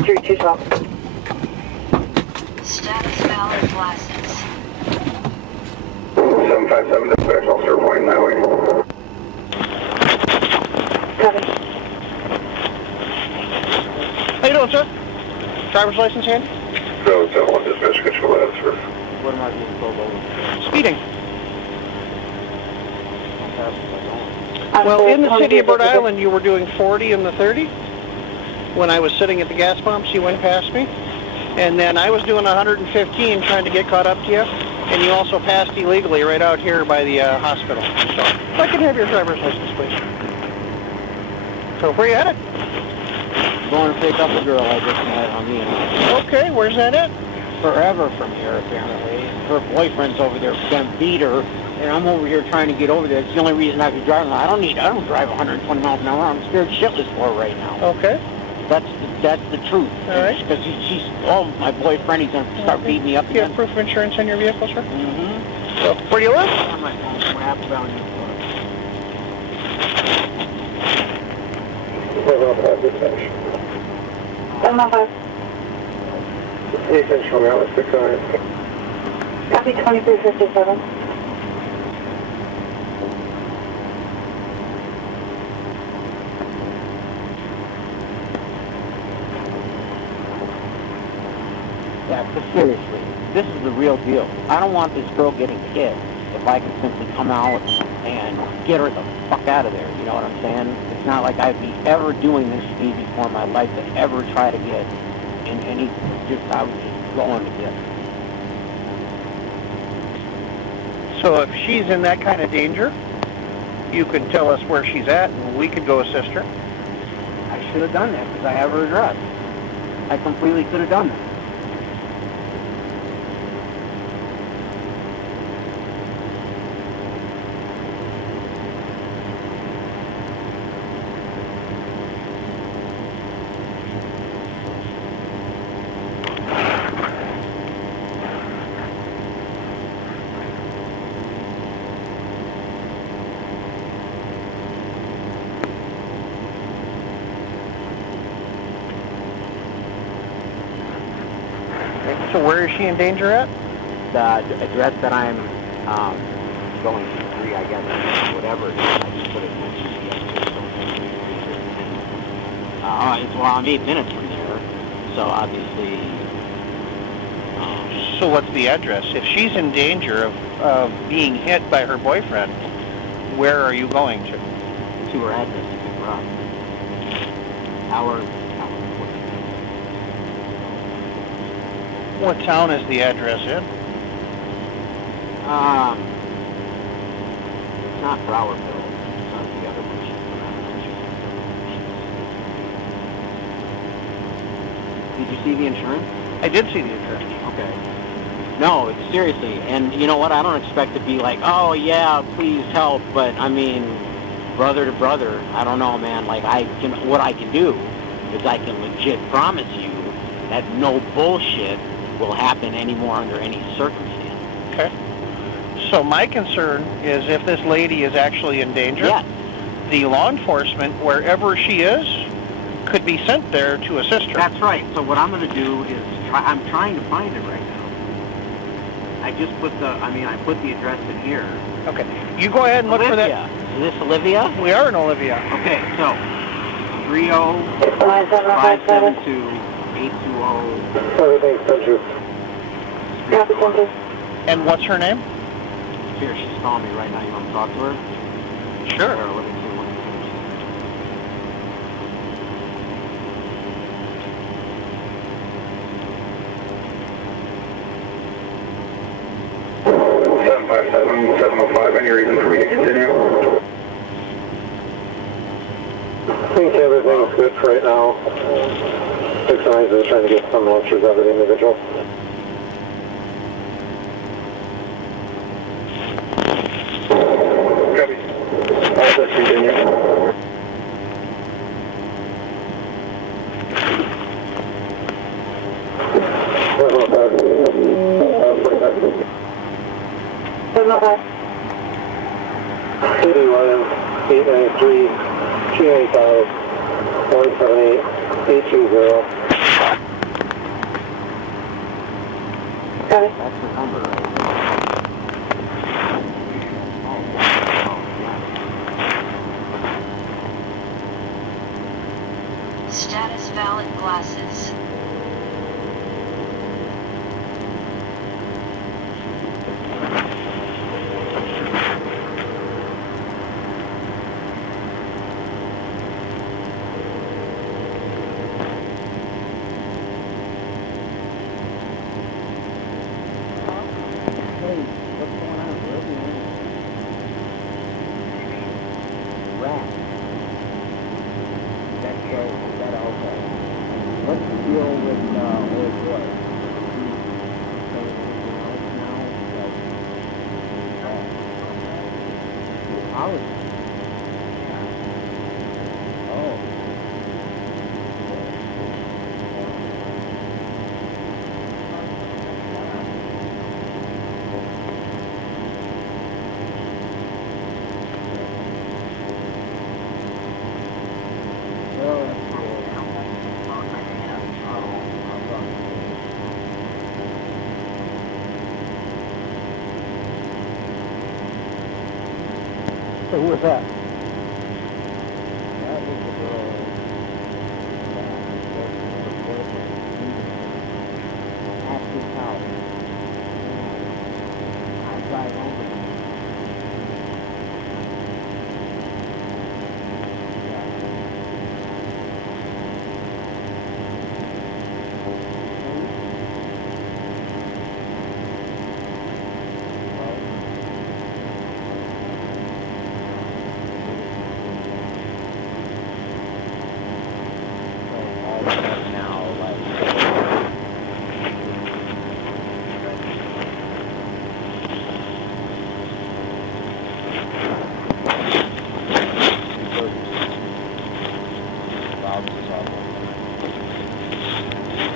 Street 212. Status valid license. 757 dispatch, I'll start pointing that way. Copy. How you doing, sir? Driver's license hand? So, 1 dispatch, get your last for. What am I being pulled over? Speeding. I'm Well, in the city of Rhode 22. Island, you were doing 40 in the 30. When I was sitting at the gas pumps, you went past me. And then I was doing 115 trying to get caught up to you. And you also passed illegally right out here by the hospital. So, if I can have your driver's license, please. So, where you at it? Going to pick up a girl I just met on the internet. Okay, where's that at? Forever from here, apparently. Her boyfriend's over there gonna beat her, and I'm over here trying to get over there. It's the only reason I can drive. I don't drive 120 miles an hour. I'm scared shitless for her right now. Okay. That's the truth. All right. Because she's, my boyfriend, he's gonna start beating me up Do you again. have proof of insurance on your vehicle, sir? Mm-hmm. So, where do you live? On my phone, from Apple Valley. 705 dispatch. 705. Ethan, show me out, let's pick on it. Copy 2357. Yeah, but seriously, this is the real deal. I don't want this girl getting hit if I can simply come out and get her the fuck out of there, you know what I'm saying? It's not like I'd be ever doing this speed before in my life to ever try to get in any, I was just going to get her. So if she's in that kind of danger, you can tell us where she's at and we could go assist her. I should have done that because I have her address. I completely could have done that. So where is she in danger at? The address that I'm going to, I guess, whatever it is, I just put it in my GPS. Well, I'm 8 minutes from here, so obviously... So what's the address? If she's in danger of being hit by her boyfriend, where are you going to? To her address to pick her up. What town is the address in? It's not Browerville. It's not the other one. Did you see the insurance? I did see the address. Okay. No, it's seriously, and you know what? I don't expect to be like, oh yeah, please help, but I mean, brother to brother, I don't know, man. Like what I can do is I can legit promise you that no bullshit will happen anymore under any circumstance. Okay. So my concern is if this lady is actually in danger, Yes. the law enforcement, wherever she is, could be sent there to assist her. That's right. So what I'm going to do is I'm trying to find it right now. I just put I put the address in here. Okay. You go ahead and look for that. Is this Olivia? We are in Olivia. Okay, so 30572-820. Everything's sent you. Copy 22. And what's her name? Here, she's calling me right now. You want to talk to her? Sure. Here, let me see what it is. 757, 705, any reason for me to continue? I think everything's good for right now. Six Eyes is trying to get some answers out of the individual. Copy. Let's continue. City of Olivia, 893-285-178-820. Got it. That's the number right there. Status valid glasses. Hey, what's going on? Where are we in? Rat. That's so, is that okay? What's the deal with, old boy? Saying anything else now? How is Oh. Well, that's cool. So who was that? That was the girl that was her boyfriend. At his house. I drive over there. All of a sudden now, like,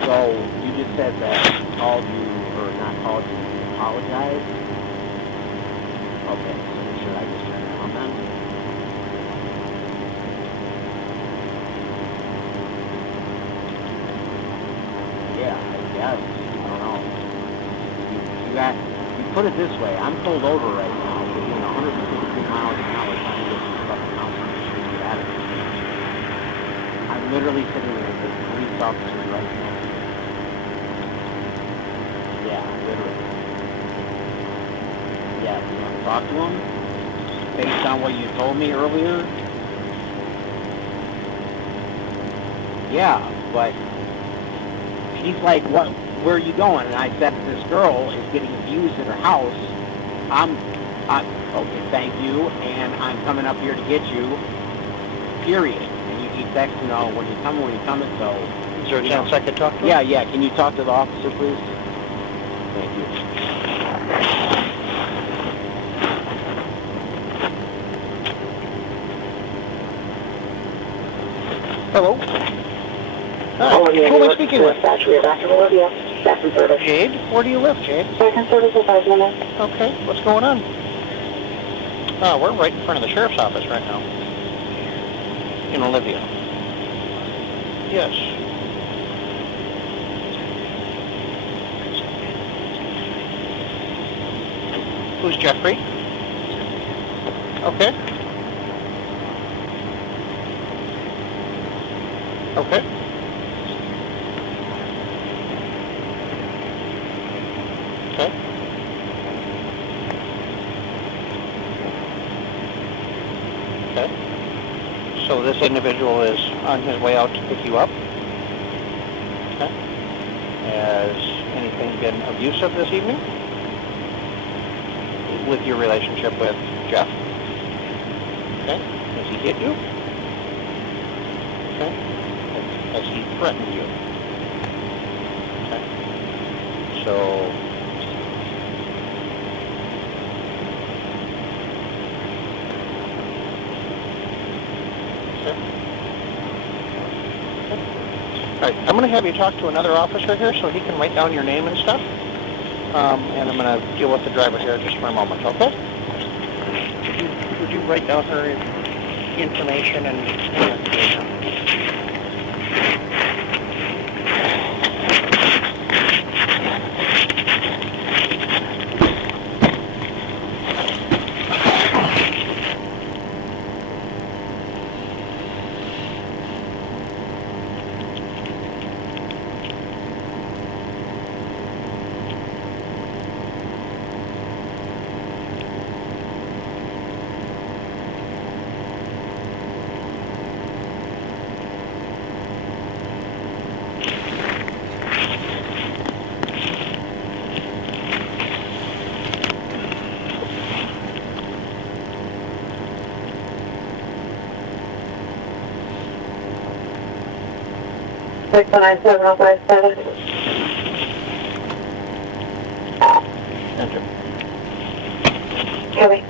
so you just said that he called you, or not called you, he apologized? Okay, so should I just turn around then? Yeah, I guess. I don't know. You put it this way, I'm pulled over right now, doing 150 miles an hour trying to get this fucking house on the street, get out of here. I'm literally sitting there with police officers right now. Yeah, literally. Yeah, do you want to talk to him? Based on what you told me earlier? Yeah, but he's like, "What? Where are you going?" And I said, "This girl is getting abused at her house. I'm okay, thank you, and I'm coming up here to get you, period." And you keep texting, "Oh, when you coming, so..." Is there a chance I could talk to him? Yeah, can you talk to the officer, please? Thank you. Hello? Hi. Who am I speaking with? City of Olivia. Second service. Jade? Where do you live, Jade? Second service in 5 minutes. Okay, what's going on? We're right in front of the sheriff's office right now. In Olivia. Yes. Who's Jeffrey? Okay. Okay. Okay. Okay. So this individual is on his way out to pick you up? Okay. Has anything been abusive this evening? With your relationship with Jeff? Okay. Has he hit you? Okay. Has he threatened you? Okay. So... Okay. All right, I'm going to have you talk to another officer here so he can write down your name and stuff. And I'm going to deal with the driver here just for a moment, okay? Would you write down her information and... 6197057. Enter. Copy.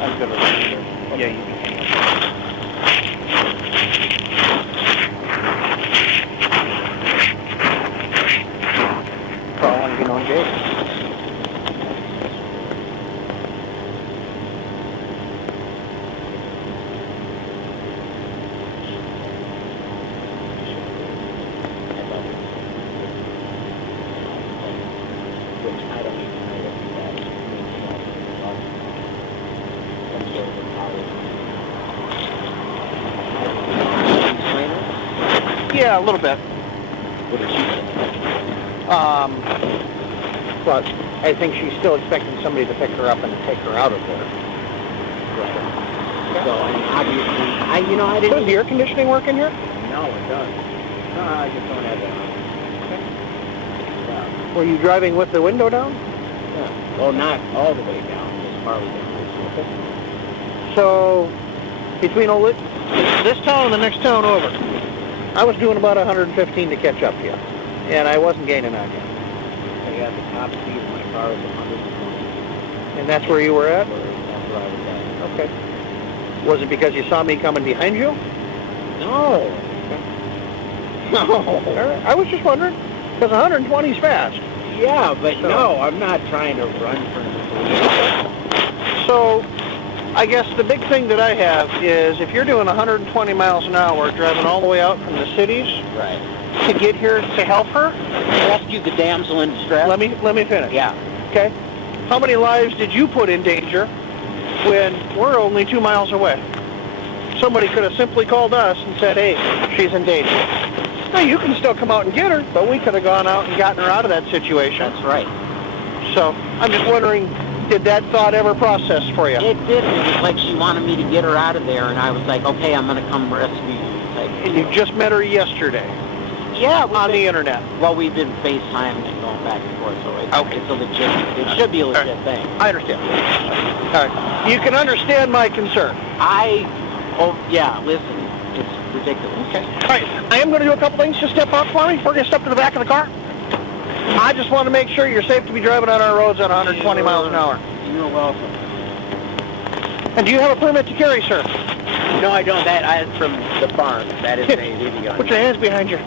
I'm good with that. Yeah, you can hang up. Call and get on gate. Yeah, a little bit. What did she say? But I think she's still expecting somebody to pick her up and take her out of there. So, I mean, obviously, I didn't... Does the air conditioning work in here? No, it does. No, I just don't have that on. Yeah. Were you driving with the window down? Yeah. Well, not all the way down, just partly down. Okay. So, between this town and the next town over, I was doing about 115 to catch up to you, and I wasn't gaining on you. So, yeah, the top speed of my car was 120. And that's where you were at? That's where I was at. Okay. Was it because you saw me coming behind you? No. No. All right. I was just wondering, because 120 is fast. Yeah, but no, I'm not trying to run from the police. So, I guess the big thing that I have is if you're doing 120 miles an hour, driving all the way out from the cities Right. to get here to help her, Rescue the damsel in distress. let me finish. Yeah. Okay? How many lives did you put in danger when we're only 2 miles away? Somebody could have simply called us and said, hey, she's in danger. Now, you can still come out and get her, but we could have gone out and gotten her out of that situation. That's right. So, I'm just wondering, did that thought ever process for you? It did. It was like she wanted me to get her out of there, and I was like, okay, I'm going to come rescue you. Like, And you just met her yesterday yeah, on the internet. Well, we've been FaceTiming and going back and forth, so Okay. it's a legit, it should be a legit thing. I understand. All right. You can understand my concern. Yeah, listen, it's ridiculous. Okay. All right. I am going to do a couple things. Just step out for me. We're going to step to the back of the car. I just want to make sure you're safe to be driving on our roads at 120 miles an hour. You're welcome. And do you have a permit to carry, sir? No, I don't. That's from the farm. That is a BB gun. Put your hands behind you.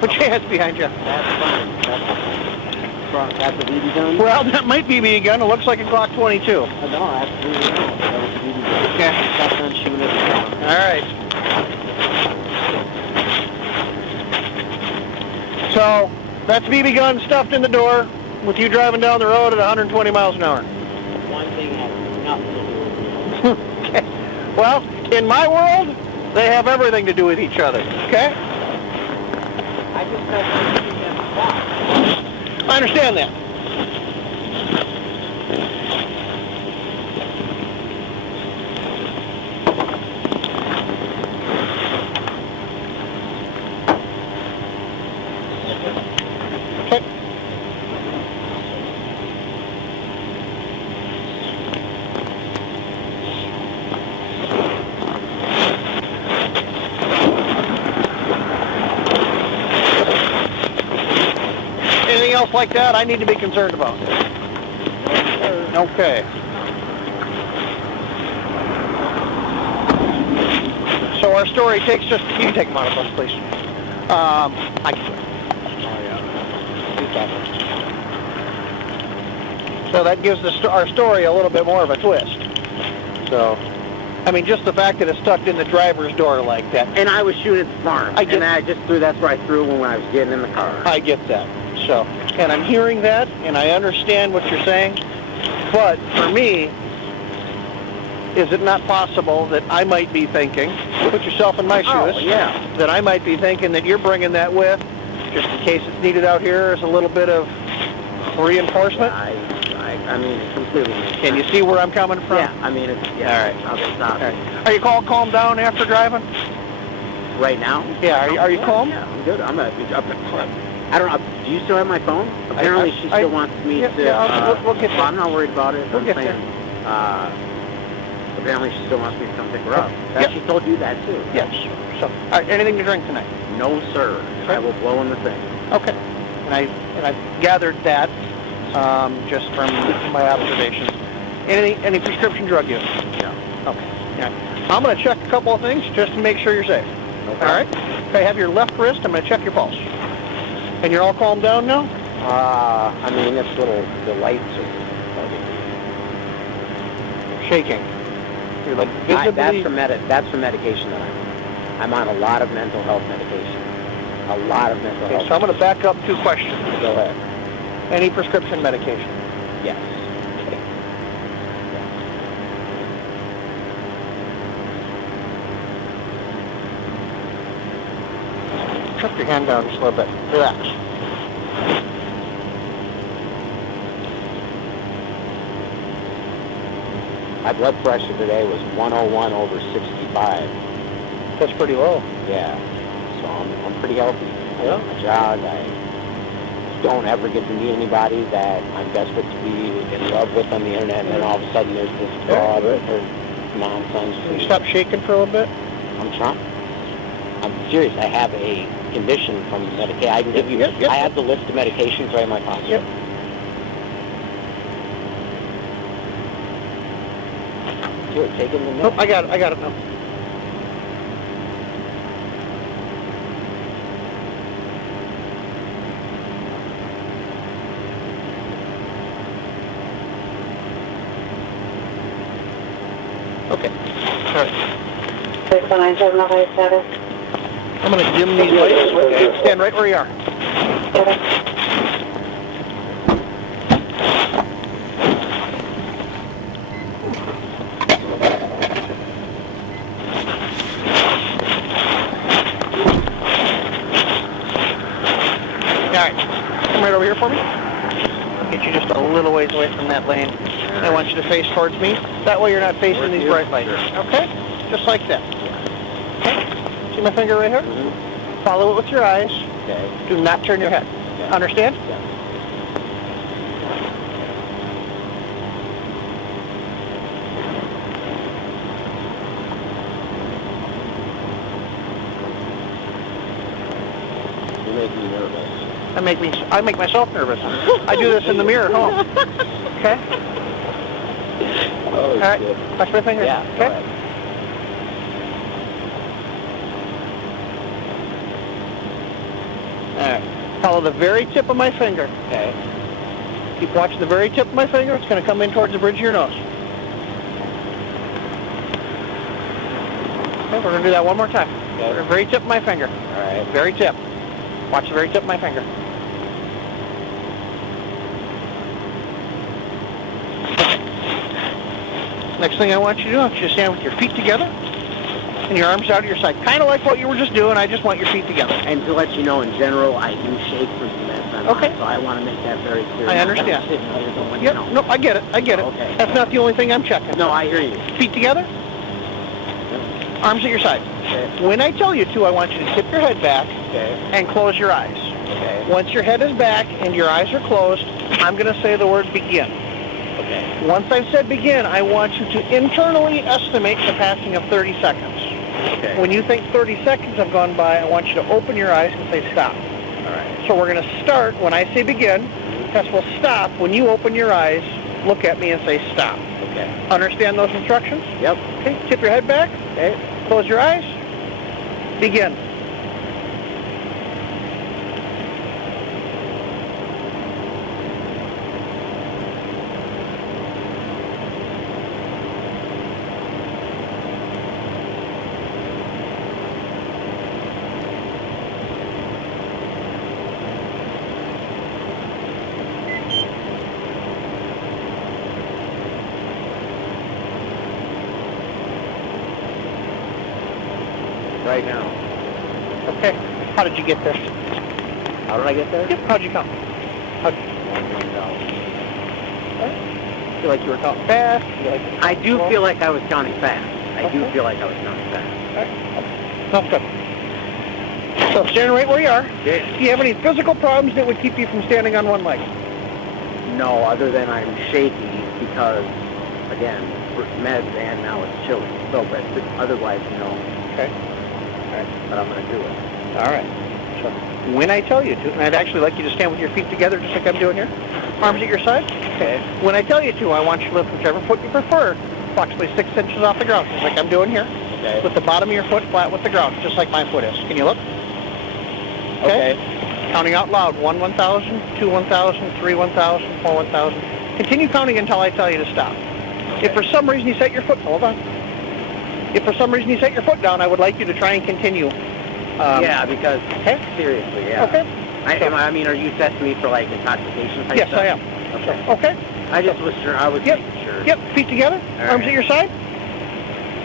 Put your hands behind you. That's fine. That's a BB gun? Well, that might be a BB gun. It looks like a Glock 22. No, that's a BB gun. That was a BB gun. Okay. That's not shooting at the farm. All right. So, that's BB gun stuffed in the door with you driving down the road at 120 miles an hour. One thing has nothing to do with the other. Okay. Well, in my world, they have everything to do with each other. Okay? I just got I understand that. Okay. Anything else like that I need to be concerned about? Okay. So our story takes just... You can take them out of us, please. I can do it. So that gives our story a little bit more of a twist. So, I mean, just the fact that it's tucked in the driver's door like that. And I was shooting at the farm. That's where I threw when I was getting in the car. I get that. So, and I'm hearing that, and I understand what you're saying. But for me, is it not possible that I might be thinking, put yourself in my shoes, that I might be thinking that you're bringing that with, just in case it's needed out here as a little bit of reinforcement? I mean, it completely makes sense. Can you see where I'm coming from? Yeah, I mean, it's, All right. All right. Are you calm down after driving? Right now? Yeah, are you calm? Yeah, I'm good. I don't know. Do you still have my phone? Apparently she still wants me to... we'll get there. I'm not worried about it. We'll get there. Apparently she still wants me to come pick her up. She told you that too. Yes. So, all right, anything to drink tonight? No, sir. Okay. I will blow in the thing. Okay. And I gathered that just from my observations. Any prescription drug use? No. Okay. Yeah. I'm going to check a couple of things just to make sure you're safe. Okay. All right? If I have your left wrist, I'm going to check your pulse. And you're all calmed down now? I mean, it's the lights are Shaking. You're like visibly... That's for medication that I'm on a lot of mental health medication. A lot of mental health. So I'm going to back up 2 questions. Go ahead. Any prescription medication? Yes. Put your hand down just a little bit. Relax. My blood pressure today was 101 over 65. That's pretty low. Yeah. So I'm pretty healthy. Yeah. I jog. I don't ever get to meet anybody that I'm desperate to be in love with on the internet, and then all of a sudden there's this fraud or nonsense. Can you stop shaking for a little bit? I'm trying. I'm serious. I have a condition from medication. I can give you. Yep. I have the list of medications right in my pocket. Yep. You're taking the Nope, I got it now. Okay. All right. 619 the high status. I'm going to dim these lights. Stand right where you are. Okay. All right. Come right over here for me. Get you just a little ways away from that lane. I want you to face towards me. That way you're not facing these bright lights. Okay? Just like that. Okay? See my finger right here? Mm-hmm. Follow it with your eyes. Okay. Do not turn your head. Yeah. Understand? Yeah. You make me nervous. I make myself nervous. I do this in the mirror at home. Okay? Oh, All right. shit. Touch my finger. Yeah. Okay? Go ahead. All right. Follow the very tip of my finger. Okay. Keep watching the very tip of my finger. It's going to come in towards the bridge of your nose. Okay, we're going to do that one more time. Okay. The very tip of my finger. All right. Very tip. Watch the very tip of my finger. Next thing I want you to do, I want you to stand with your feet together. and your arms out to your side. Kind of like what you were just doing. I just want your feet together. And to let you know, in general, I do shake for some meds I'm Okay. on, so I want to make that very clear. I Not that understand. I'm sitting there going, Yep, you know. no, I get it. Okay. That's not the only thing I'm checking. No, I hear you. Feet together, arms at your side. Okay. When I tell you to, I want you to tip your head back Okay. and close your eyes. Okay. Once your head is back and your eyes are closed, I'm going to say the word begin. Okay. Once I've said begin, I want you to internally estimate the passing of 30 seconds. Okay. When you think 30 seconds have gone by, I want you to open your eyes and say stop. All right. So we're going to start when I say begin. Tess will stop when you open your eyes, look at me and say stop. Okay. Understand those instructions? Yep. Okay, tip your head back. Okay. Close your eyes. Begin. Right now. Okay. How did you get there? How did I get there? Yep. How'd you come? How'd you feel like you were counting fast? Feel like I do slow? feel like I was counting fast. I do Okay. feel like I was counting fast. That's good. So stand right where you are. Okay. Do you have any physical problems that would keep you from standing on one leg? No, other than I'm shaky because, again, for meds and now it's chilly. So, but otherwise, no. Okay. But I'm going to do it. All right. So when I tell you to, and I'd actually like you to stand with your feet together just like I'm doing here. Arms at your side. Okay. When I tell you to, I want you to lift whichever foot you prefer, approximately 6 inches off the ground, just like I'm doing here. Okay. With the bottom of your foot flat with the ground, just like my foot is. Can you look? Okay. Counting out loud. 1, 1,000, 2, 1,000, 3, 1,000, 4, 1,000. Continue counting until I tell you to stop. If for some reason you set your foot, hold on. If for some reason you set your foot down, I would like you to try and continue. Yeah, because, seriously, yeah. Okay. I mean, are you testing me for, like, intoxication type Yes, stuff? I am. Okay. Okay. I just was sure. I was Yep. making sure. Yep. Feet together. All Arms right. at your side.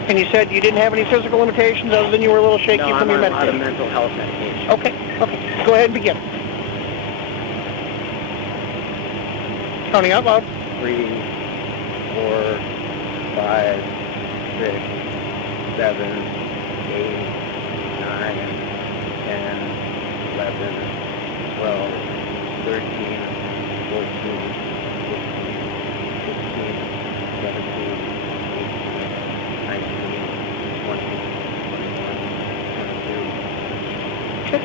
And you said you didn't have any physical limitations other than you were a little shaky No, from I'm your on a lot of medication. mental health medication. Okay. Okay. Go ahead and begin. Counting out loud. 3, 4, 5, 6, 7, 8, 9, 10, 11, 12, 13, 14, 15, 16, 17, 18, 19, 20, 21, 22. Okay.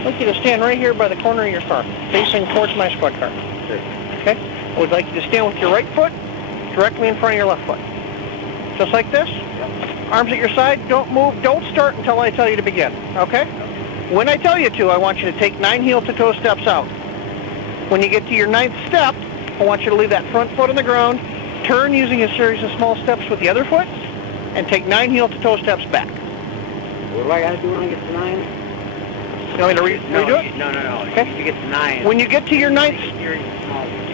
I'd like you to stand right here by the corner of your car, facing towards my squad car. Sure. Okay? I would like you to stand with your right foot directly in front of your left foot. Just like this. Yep. Arms at your side. Don't move. Don't start until I tell you to begin. Okay? When I tell you to, I want you to take 9 heel-to-toe steps out. When you get to your 9th step, I want you to leave that front foot on the ground, turn using a series of small steps with the other foot, and take 9 heel-to-toe steps back. What do I got to do when I get to 9? You want me to redo it? No. Okay. To get to 9. When you get to your 9th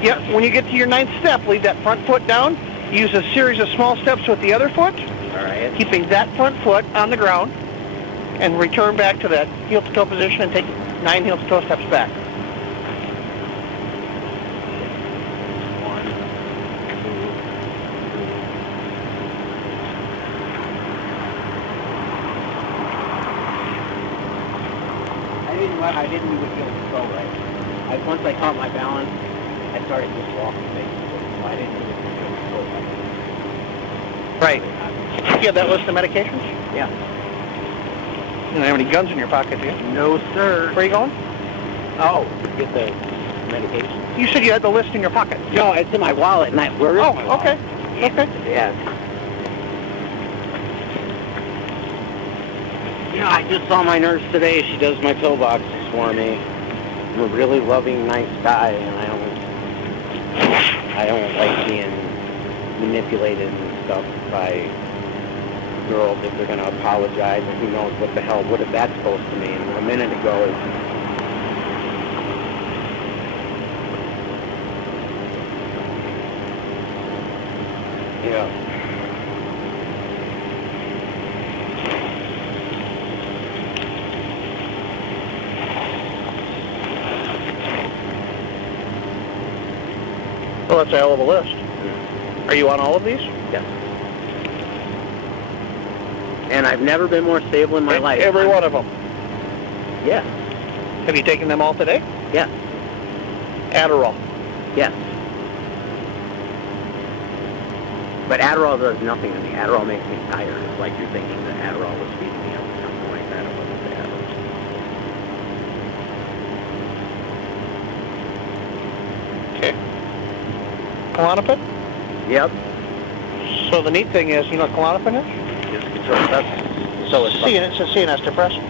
Yep. when you get to your 9th step, leave that front foot down. Use a series of small steps with the other foot, All right. keeping that front foot on the ground, and return back to that heel-to-toe position and take 9 heel-to-toe steps back. 1, 2, 3. I didn't even feel the flow right. Once I caught my balance, I started just walking basically. So I didn't even feel the flow right. Right. You have that list of medications? Yeah. You don't have any guns in your pocket, do you? No, sir. Where are you going? Oh, get the medication. You said you had the list in your pocket. No, it's in my wallet, and where is Oh, my wallet? okay. Okay. Yeah. You know, I just saw my nurse today. She does my pillboxes for me. I'm a really loving, nice guy, and I don't like being manipulated and stuff by girls if they're going to apologize, and who knows what the hell, what is that supposed to mean? A minute ago, yeah. Well, that's a hell of a list. Are you on all of these? Yes. And I've never been more stable in my life. Every one of them. Yes. Have you taken them all today? Yes. Adderall. Yes. But Adderall does nothing to me. Adderall makes me tired. It's like you're thinking that Adderall was feeding me up or something like that. It wasn't the Adderall. Okay. Klonopin? Yep. So the neat thing is, you know what Klonopin is? Just control substance. So it's It's a CNS depressant.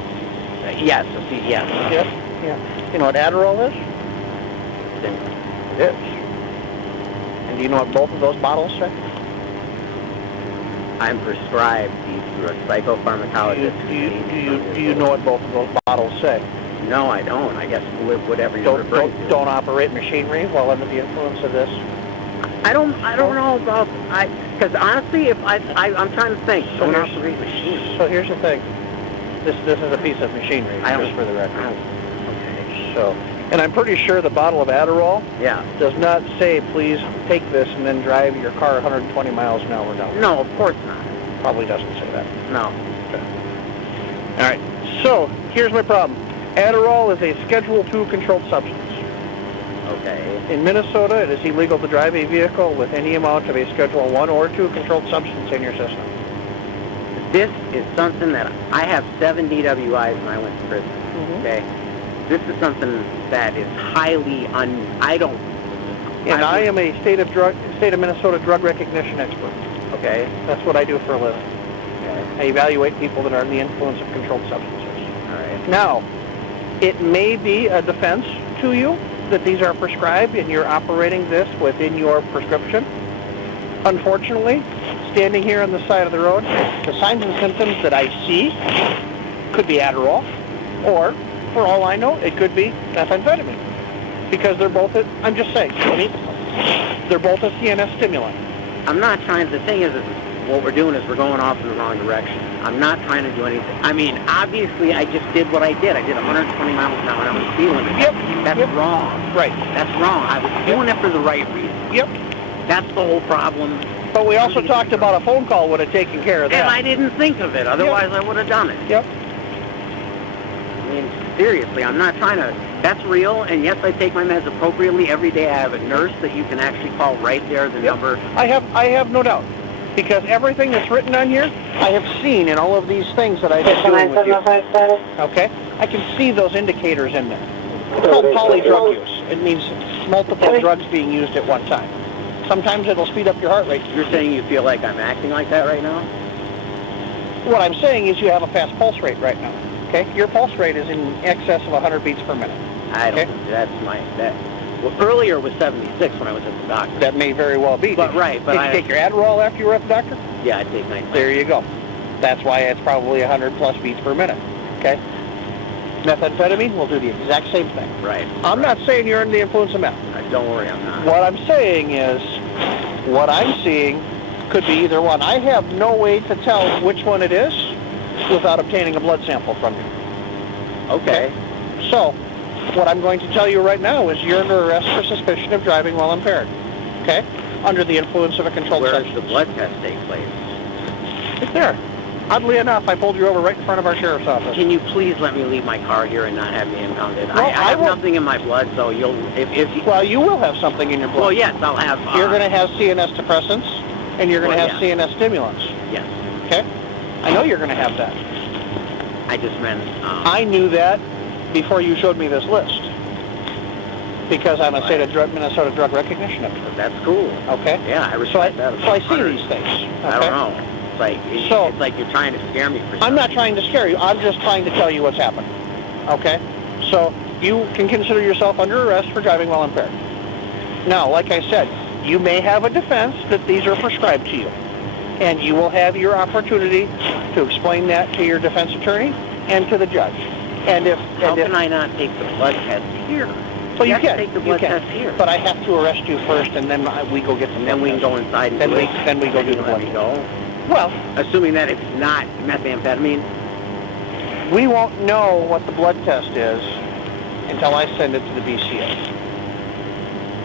yes. Yes. Yes. Yeah. You know what Adderall is? Then It is. And do you know what both of those bottles say? I'm prescribed these through a psychopharmacologist. Do you know what both of those bottles say? No, I don't. I guess whatever you're referring to. Don't operate machinery while under the influence of this. I don't know about because honestly, if I'm trying to think. So Don't here's- operate machines. So here's the thing. This is a piece of machinery, I don't- just for the record. Okay. So, and I'm pretty sure the bottle of Adderall Yeah. does not say, please take this and then drive your car 120 miles an hour down. No, of course not. Probably doesn't say that. No. All right. So here's my problem. Adderall is a Schedule II controlled substance. Okay. In Minnesota, it is illegal to drive a vehicle with any amount of a Schedule I or II controlled substance in your system. This is something that I have 7 DWIs when I went to prison. Okay. This is something that is highly I don't. And I am a state of Minnesota drug recognition expert. Okay. That's what I do for a living. Okay. I evaluate people that are in the influence of controlled substances. All right. Now, it may be a defense to you that these are prescribed and you're operating this within your prescription. Unfortunately, standing here on the side of the road, the signs and symptoms that I see could be Adderall, or, for all I know, it could be methamphetamine. Because they're both, I'm just saying, they're both a CNS stimulant. I'm not trying. The thing is what we're doing is we're going off in the wrong direction. I'm not trying to do anything. I mean, obviously, I just did what I did. I did 120 miles an hour and I was feeling it. Yep. That's Yep. wrong. Right. That's wrong. I was doing it for the right reason. Yep. That's the whole problem. But we also talked about a phone call would have taken care of that. And I didn't think of it. Otherwise, I would have done it. Yep. I mean, seriously, I'm not trying to. That's real. And yes, I take my meds appropriately every day. I have a nurse that you can actually call right there. The number. I have no doubt. Because everything that's written on here, I have seen in all of these things that I've been doing with you. 975 status. Okay? I can see those indicators in there. It's called polydrug use. It means multiple drugs being used at one time. Sometimes it'll speed up your heart rate. You're saying you feel like I'm acting like that right now? What I'm saying is you have a fast pulse rate right now. Okay? Your pulse rate is in excess of 100 beats per minute. I don't. Okay. Well, earlier was 76 when I was at the doctor. That may very well be. But Did you- right, but Did you take your Adderall after you were at the doctor? Yeah, I take 9. There you go. That's why it's probably 100 plus beats per minute. Okay? Methamphetamine will do the exact same thing. Right. I'm not saying you're under the influence of meth. Don't worry, I'm not. What I'm saying is, what I'm seeing could be either one. I have no way to tell which one it is without obtaining a blood sample from you. Okay. So, what I'm going to tell you right now is you're under arrest for suspicion of driving while impaired. Okay? Under the influence of a controlled Where does substance. the blood test take place? It's there. Oddly enough, I pulled you over right in front of our sheriff's office. Can you please let me leave my car here and not have me impounded? Well, I have won't- nothing in my blood, so you'll if you. Well, you will have something in your blood. Well, yes, I'll have. You're going to have CNS depressants, and you're going to Well, have yeah. CNS stimulants. Yes. Okay? I know you're going to have that. I just meant. I knew that before you showed me this list. Because I'm a state of Minnesota drug recognition expert. That's cool. Okay? Yeah, I respect that. So I see these things. Okay? I don't know. It's like So- it's like you're trying to scare me for something. I'm not trying to scare you. I'm just trying to tell you what's happened. Okay? So you can consider yourself under arrest for driving while impaired. Now, like I said, you may have a defense that these are prescribed to you. And you will have your opportunity to explain that to your defense attorney and to the judge. And if How can I not take the blood test here? Well, you have to can. take the You blood can. test here. But I have to arrest you first, and then we go get the And then we can go inside and Then do we it. then we go do the Let me blood. go. Well, Assuming that it's not methamphetamine. we won't know what the blood test is until I send it to the BCA.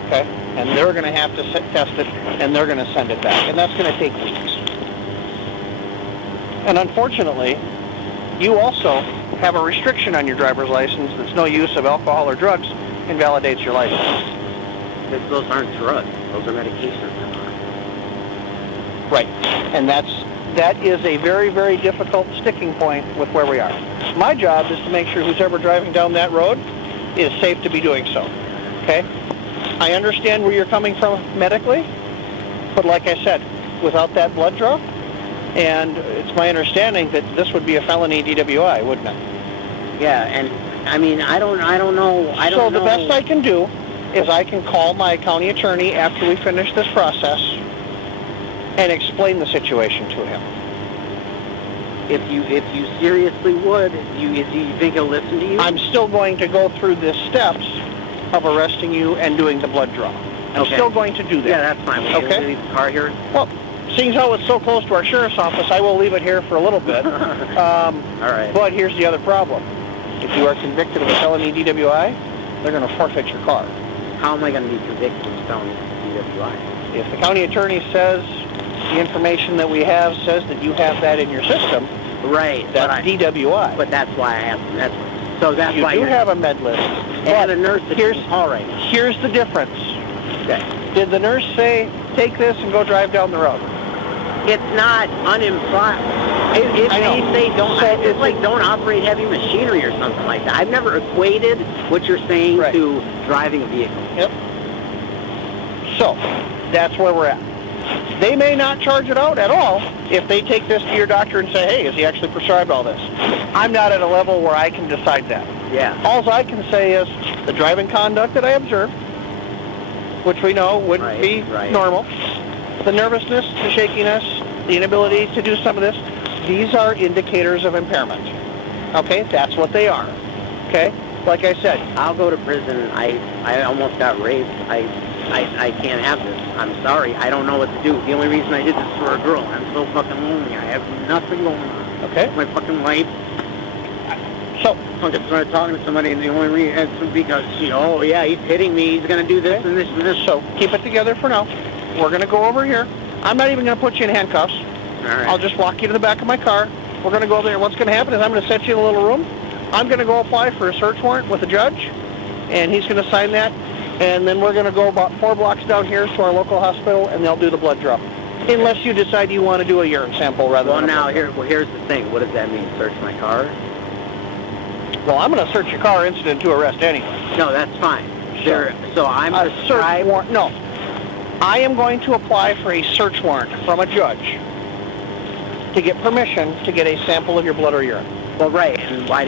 okay? And they're going to have to test it, and they're going to send it back, and that's going to take weeks. And unfortunately, you also have a restriction on your driver's license that's no use of alcohol or drugs invalidates your license. Those aren't drugs. Those are medications. Right. And that is a very, very difficult sticking point with where we are. My job is to make sure who's ever driving down that road is safe to be doing so. Okay? I understand where you're coming from medically, but like I said, without that blood draw, and it's my understanding that this would be a felony DWI, wouldn't it? Yeah, and I mean, I don't know. So the best I can do is I can call my county attorney after we finish this process and explain the situation to him. If you seriously would, do you think he'll listen to you? I'm still going to go through the steps of arresting you and doing the blood draw. I'm still going to do that. Yeah, that's fine. Okay. Leave the car here. Well, seeing how it's so close to our sheriff's office, I will leave it here for a little bit. All right. But here's the other problem. If you are convicted of a felony DWI, they're going to forfeit your car. How am I going to be convicted of felony DWI? If the county attorney says the information that we have says that you have that in your system, right? That's DWI. But that's why I asked. That's why you do have a med list. And a nurse that you can call right now. Here's the difference. Okay. Did the nurse say, take this and go drive down the road? It's not unimplied. If I know. they say don't, So it's like don't operate heavy machinery or something like that. I've never equated what you're saying Right. to driving a vehicle. Yep. So, that's where we're at. They may not charge it out at all if they take this to your doctor and say, hey, has he actually prescribed all this? I'm not at a level where I can decide that. Yeah. All I can say is the driving conduct that I observed, which we know wouldn't be normal, the nervousness, the shakiness, the inability to do some of this, these are indicators of impairment. Okay? That's what they are. Okay? Like I said, I'll go to prison. I almost got raped. I can't have this. I'm sorry. I don't know what to do. The only reason I did this for a girl. I'm so fucking lonely. I have nothing going on. Okay. My fucking life. So, I started talking to somebody, and the only reason is because, oh yeah, he's hitting me. He's going to do this and this and this. so keep it together for now. We're going to go over here. I'm not even going to put you in handcuffs. All right. I'll just walk you to the back of my car. We're going to go over there. What's going to happen is I'm going to set you in a little room. I'm going to go apply for a search warrant with a judge, and he's going to sign that. And then we're going to go about 4 blocks down here to our local hospital, and they'll do the blood draw. Unless you decide you want to do a urine sample rather than a blood draw. Here's the thing. What does that mean? Search my car? Well, I'm going to search your car incident to arrest anyway. No, that's fine. So I'm a search prescribed. warrant. No, I am going to apply for a search warrant from a judge to get permission to get a sample of your blood or urine. Well, right. And why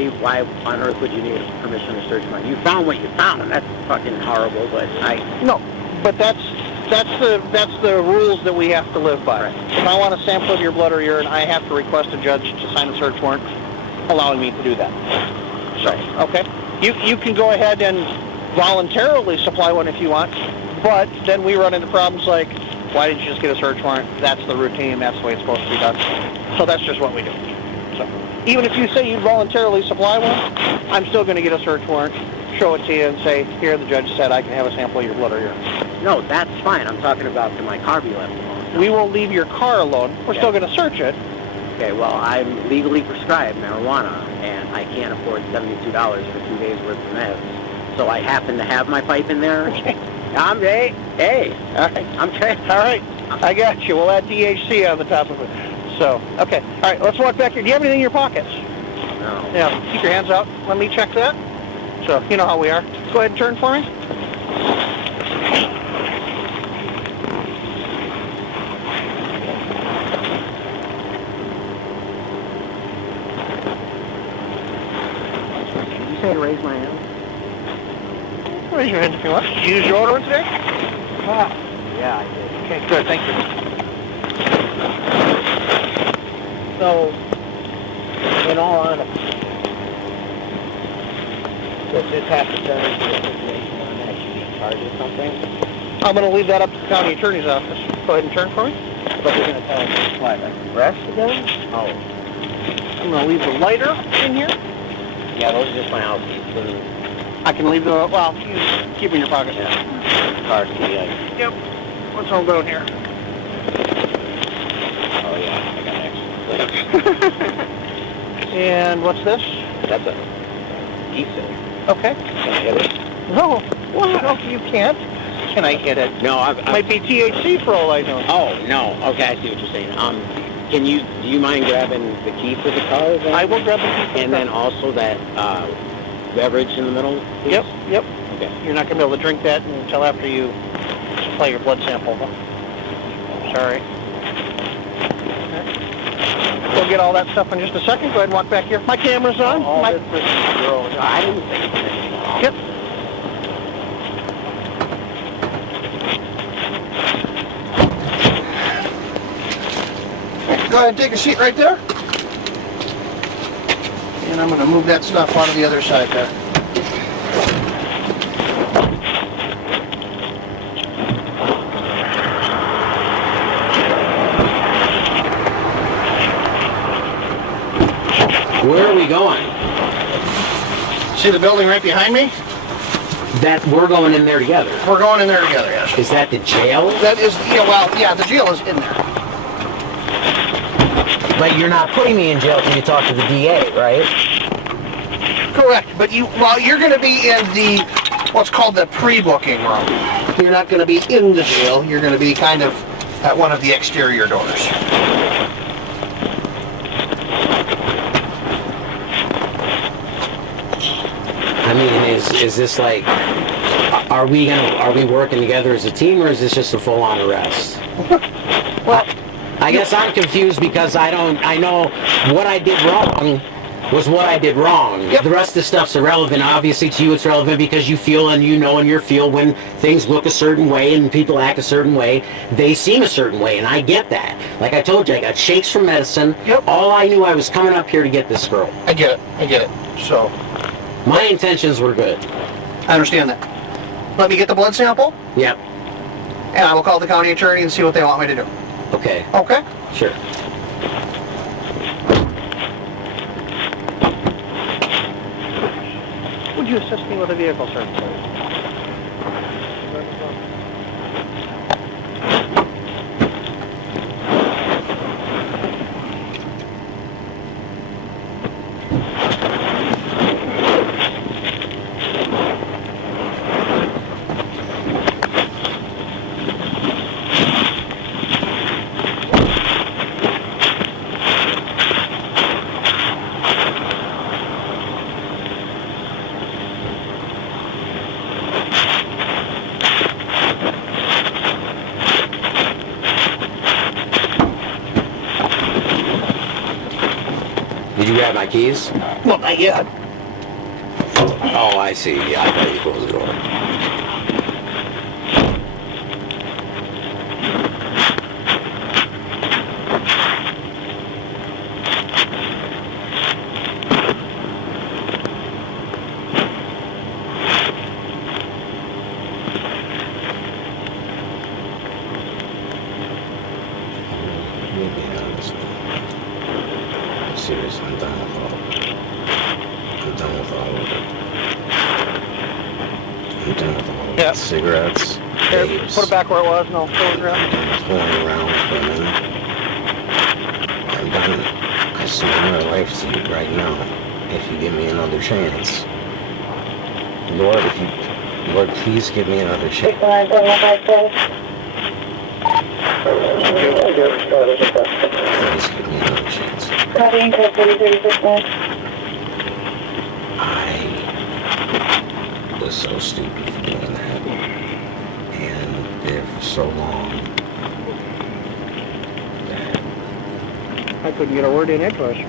on earth would you need permission to search mine? You found what you found. That's fucking horrible. But No, but that's the rules that we have to live by. Right. If I want a sample of your blood or urine, I have to request a judge to sign a search warrant allowing me to do that. So, okay, you can go ahead and voluntarily supply one if you want, but then we run into problems like, why didn't you just get a search warrant? That's the routine. That's the way it's supposed to be done. So that's just what we do. So even if you say you voluntarily supply one, I'm still going to get a search warrant, show it to you, and say, here, the judge said I can have a sample of your blood or urine. No, that's fine. I'm talking about can my car be left alone? We will leave your car alone. We're still going to search it. Okay, well, I'm legally prescribed marijuana, and I can't afford $72 for 2 days worth of meds. So I happen to have my pipe in there. Okay. Hey, All right. I'm trying. All right. I got you. We'll add DHC on the top of it. So, okay. All right, let's walk back here. Do you have anything in your pockets? No. Yeah, keep your hands out. Let me check that. So, you know how we are. Go ahead and turn for me. Did you say to raise my hand? Raise your hand if you want. Did you use your order today? Yeah, I did. Okay, good. Thank you. So, in all honesty, does this have to turn into a situation where I'm actually being charged with something? I'm going to leave that up to the county attorney's office. Go ahead and turn for me. But they're going to tell us to apply like arrest again? Oh. I'm going to leave the lighter in here. Yeah, those are just my house keys. I can leave the, well, keep it in your pocket. Yeah. Car key, Yep. What's all down here? oh yeah, I got an extra. And what's this? That's a key safe. Okay. Can I hit it? No. Well, no, you can't. Can I hit it? No, Might be THC for all I know. Oh, no. Okay, I see what you're saying. Do you mind grabbing the key for the car? Then? I will grab the key for the And car. then also that beverage in the middle, please? Yep. Okay. You're not going to be able to drink that until after you supply your blood sample. Sorry. We'll get all that stuff in just a second. Go ahead and walk back here. My camera's on. All this for girl. I didn't say anything. Yep. Go ahead and take a seat right there. And I'm going to move that stuff onto the other side there. Where are we going? See the building right behind me? That we're going in there together. We're going in there together, yes. Is that the jail? That is, yeah, well, yeah, the jail is in there. But you're not putting me in jail till you talk to the DA, right? Correct, but you're going to be in the, what's called the pre-booking room. You're not going to be in the jail. You're going to be kind of at one of the exterior doors. I mean, is this like, are we working together as a team, or is this just a full-on arrest? Well, I guess I'm confused because I know what I did wrong was what I did wrong. Yep. The rest of the stuff's irrelevant. Obviously to you it's relevant because you feel and you know in your field when things look a certain way and people act a certain way, they seem a certain way, and I get that. Like I told you, I got shakes from medicine. Yep. All I knew, I was coming up here to get this girl. I get it. So, My intentions were good. I understand that. Let me get the blood sample, Yep. and I will call the county attorney and see what they want me to do. Okay. Okay? Sure. Would you assist me with a vehicle, sir? Did you grab my keys? Well, not yet. Oh, I see. Yeah, I thought you closed the door. Seriously, I'm done with all of it. I'm done with all of it. I'm done with all of Yeah. it. Cigarettes, Here, vapes. put it back where it was. No, throw it around. Fooling around with women. I'm done. I surrender my life to you right now. If you give me another chance. Lord, Lord, please give me another chance. 69756. Please give me another chance. Copying code 3036. I was so stupid for doing that. And did it for so long that I couldn't get a word in edgewise.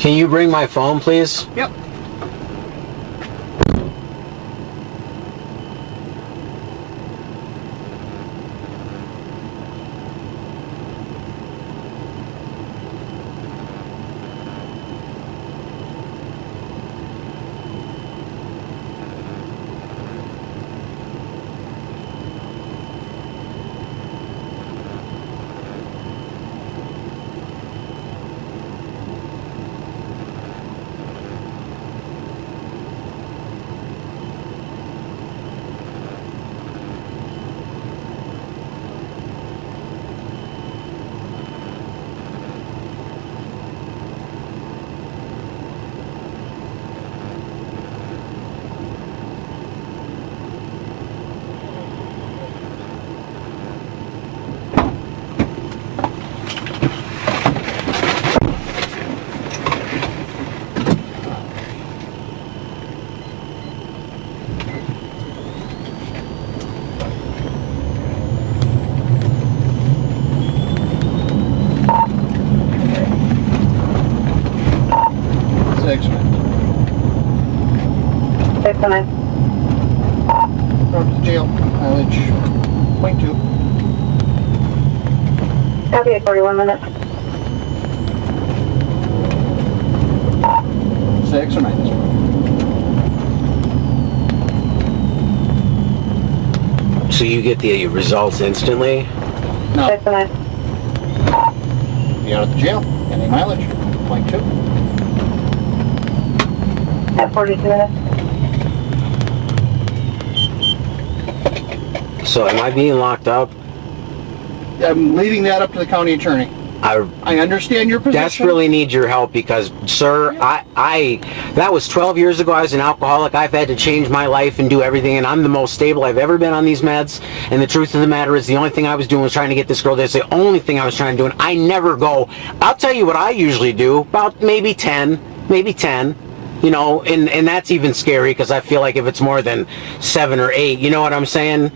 Can you bring my phone, please? Yep. Road to jail, mileage, 0.2. Copy at 41 minutes. 6 or 9. So you get the results instantly? No, 6 and 9. be out of the jail, any mileage, 0.2. At 42 minutes. So am I being locked up? I'm leaving that up to the county attorney. I understand your position. Desperately need your help because, sir, I that was 12 years ago. I was an alcoholic. I've had to change my life and do everything, and I'm the most stable I've ever been on these meds. And the truth of the matter is the only thing I was doing was trying to get this girl. That's the only thing I was trying to do, and I never go. I'll tell you what I usually do, about maybe 10, you know, and that's even scary because I feel like if it's more than 7 or 8, you know what I'm saying?